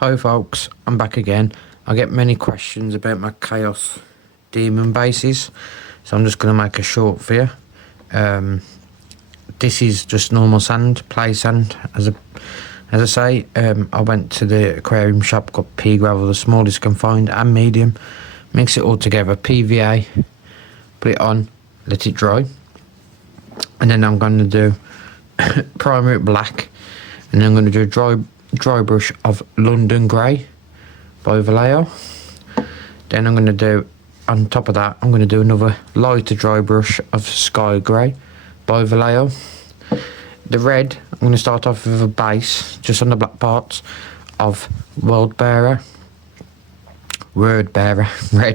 Hi folks, I'm back again. I get many questions about my Chaos Demon bases, so I'm just going to make a short for you. This is just normal sand, play sand. As I say, I went to the aquarium shop, got pea gravel, the smallest you can find, and medium. Mix it all together, PVA, put it on, let it dry, and then I'm going to do primer it black, and then I'm going to do a dry brush of London Grey by Vallejo. Then I'm going to do, on top of that, I'm going to do another lighter dry brush of Sky Grey by Vallejo. The red, I'm going to start off with a base, just on the black parts, of Word Bearer, red,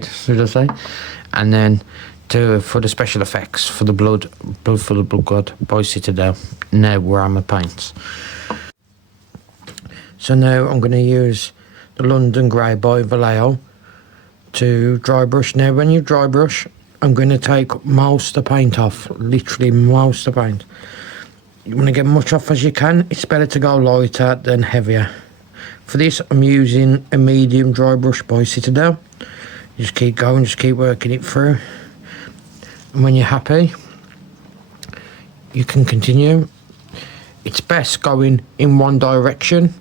should I say, and then for the special effects, for the blood for the blood god by Citadel, now Warhammer paints. So now I'm going to use the London Grey by Vallejo to dry brush. Now when you dry brush, I'm going to take most of the paint off, literally most of the paint. You want to get much off as you can. It's better to go lighter than heavier. For this I'm using a medium dry brush by Citadel. You just keep going, just keep working it through. And when you're happy, you can continue. It's best going in one direction.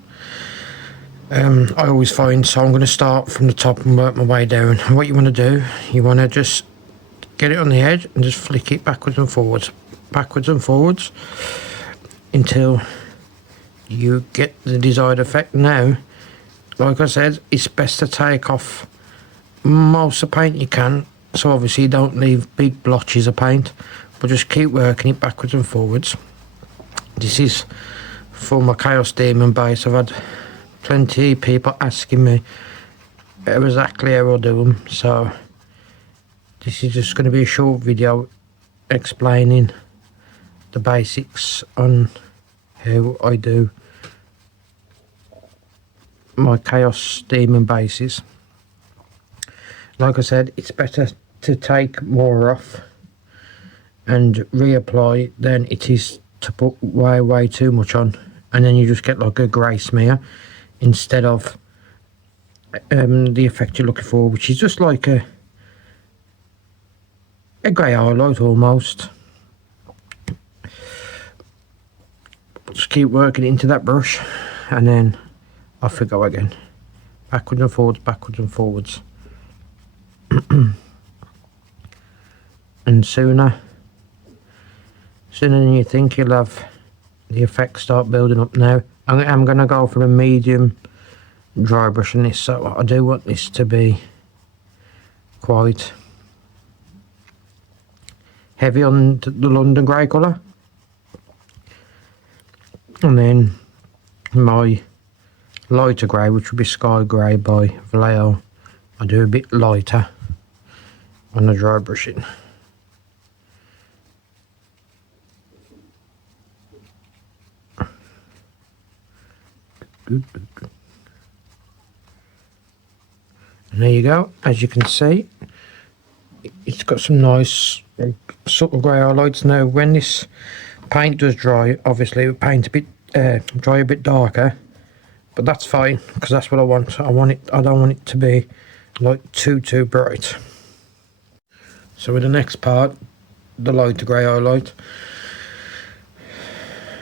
I always find, so I'm going to start from the top and work my way down. And what you want to do, you want to just get it on the edge and just flick it backwards and forwards until you get the desired effect. Now, like I said, it's best to take off most of the paint you can, so obviously you don't leave big blotches of paint, but just keep working it backwards and forwards. This is for my Chaos Demon base. I've had plenty of people asking me exactly how I do them, so this is just going to be a short video explaining the basics on how I do my Chaos Demon bases. Like I said, it's better to take more off and reapply than it is to put way too much on, and then you just get like a grey smear instead of the effect you're looking for, which is just like a grey highlight almost. Just keep working it into that brush, and then off we go again, backwards and forwards. And sooner than you think, you'll have the effects start building up. Now I'm going to go for a medium dry brush on this, so I do want this to be quite heavy on the London Grey colour. And then my lighter grey, which would be Sky Grey by Vallejo, I do a bit lighter on the dry brushing. And there you go. As you can see, it's got some nice subtle grey highlights. Now when this paint does dry, obviously it will paint a bit dry a bit darker, but that's fine because that's what I want. I don't want it to be like too bright. So with the next part, the lighter grey highlight,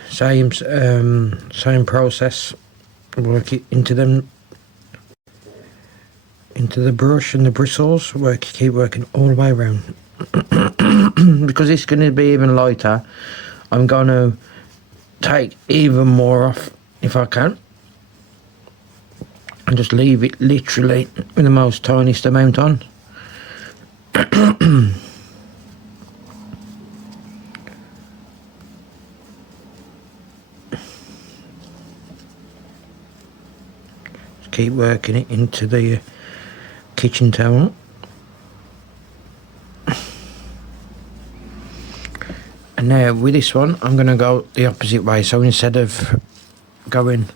same process. Work it into the brush and the bristles. Keep working all the way around. Because it's going to be even lighter, I'm going to take even more off if I can, and just leave it literally with the most tiniest amount on. Just keep working it into the kitchen towel. And now with this one, I'm going to go the opposite way. So instead of going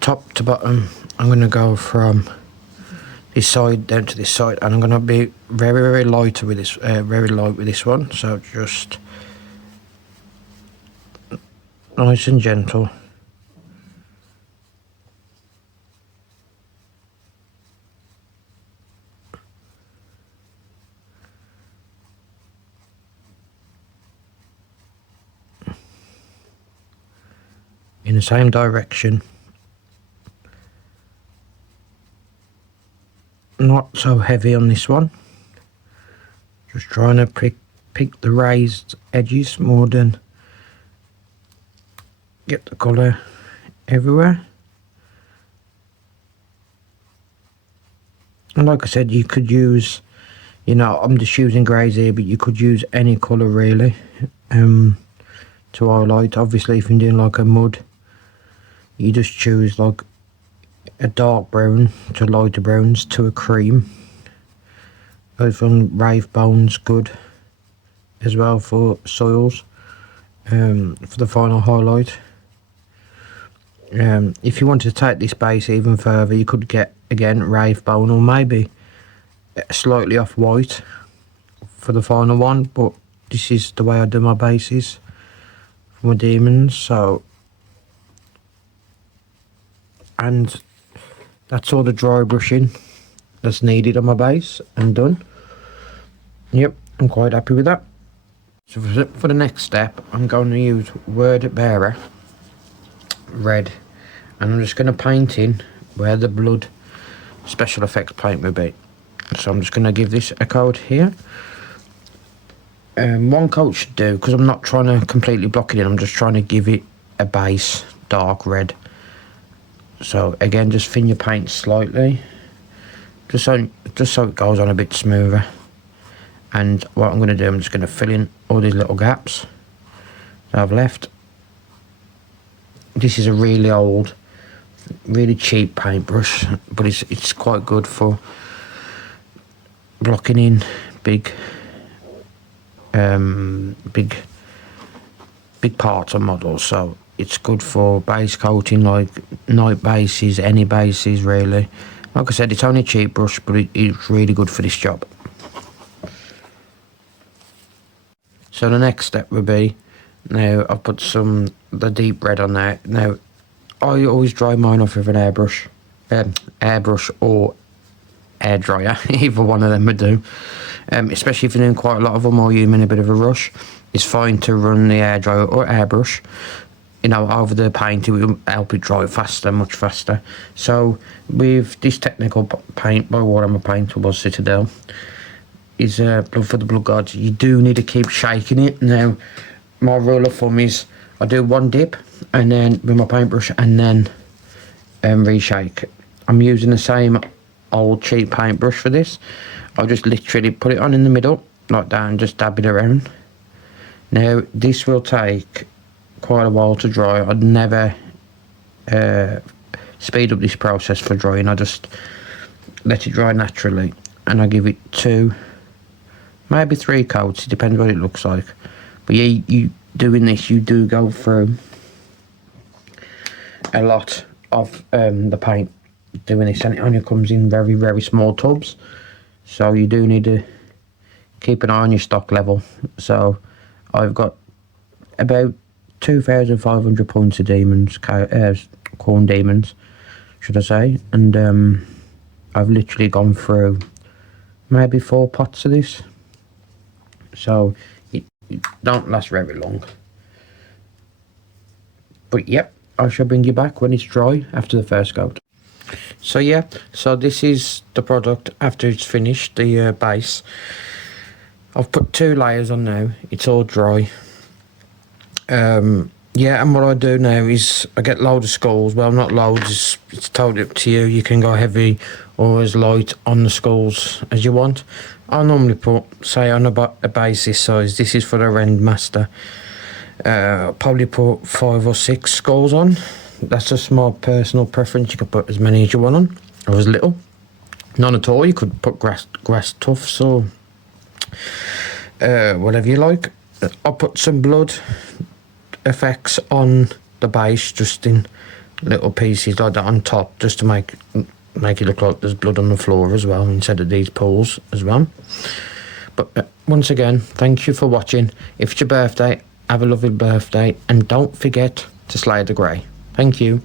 top to bottom, I'm going to go from this side down to this side, and I'm going to be very light with this, very light with this one. So just nice and gentle. in the same direction. Not so heavy on this one. Just trying to pick the raised edges more than get the colour everywhere. And like I said, you could use, you know, I'm just using greys here, but you could use any colour really to highlight. Obviously if you're doing like a mud, you just choose like a dark brown to lighter browns to a cream. Over on Rave Bone's good as well for soils, for the final highlight. If you want to take this base even further, you could get again Rave Bone or maybe slightly off white for the final one, but this is the way I do my bases for my demons. So, and that's all the dry brushing that's needed on my base and done. Yep, I'm quite happy with that. So for the next step, I'm going to use Word Bearer red, and I'm just going to paint in where the blood special effects paint will be. So I'm just going to give this a coat here. One coat should do, because I'm not trying to completely block it in, I'm just trying to give it a base dark red. So again, just thin your paint slightly, just so it goes on a bit smoother. And what I'm going to do, I'm just going to fill in all these little gaps that I've left. This is a really old, really cheap paintbrush, but it's quite good for blocking in big parts of models. So it's good for base coating, like night bases, any bases really. Like I said, it's only a cheap brush, but it's really good for this job. So the next step would be, now I've put the deep red on there. Now I always dry mine off with an airbrush or air dryer. Either one of them would do. Especially if you're doing quite a lot of them or you're in a bit of a rush, it's fine to run the air dryer or airbrush, you know, over the paint. It will help it dry faster, much faster. So with this technical paint by Warhammer Paintable Citadel, is Blood for the Blood Gods, you do need to keep shaking it. Now my rule of thumb is I do one dip and then with my paintbrush and then reshake. I'm using the same old cheap paintbrush for this. I'll just literally put it on in the middle like that and just dab it around. Now this will take quite a while to dry. I'd never speed up this process for drying. I just let it dry naturally, and I give it 2, maybe 3 coats. It depends what it looks like. But yeah, you doing this, you do go through a lot of the paint doing this, and it only comes in very, very small tubs. So you do need to keep an eye on your stock level. So I've got about 2,500 points of demons, corn demons, should I say, and I've literally gone through maybe 4 pots of this. So it don't last very long. But yep, I shall bring you back when it's dry after the first coat. So yeah, so this is the product after it's finished, the base. I've put 2 layers on now, it's all dry. Yeah, and what I do now is I get loads of skulls. Well, not loads, it's totally up to you. You can go heavy or as light on the skulls as you want. I normally put, say, on a base this size, this is for the Rendmaster, I'll probably put 5 or 6 skulls on. That's just my personal preference. You can put as many as you want on, or as little. None at all. You could put grass tufts or whatever you like. I'll put some blood effects on the base, just in little pieces like that on top, just to make it look like there's blood on the floor as well, instead of these pools as well. But once again, thank you for watching. If it's your birthday, have a lovely birthday, and don't forget to slay the grey. Thank you.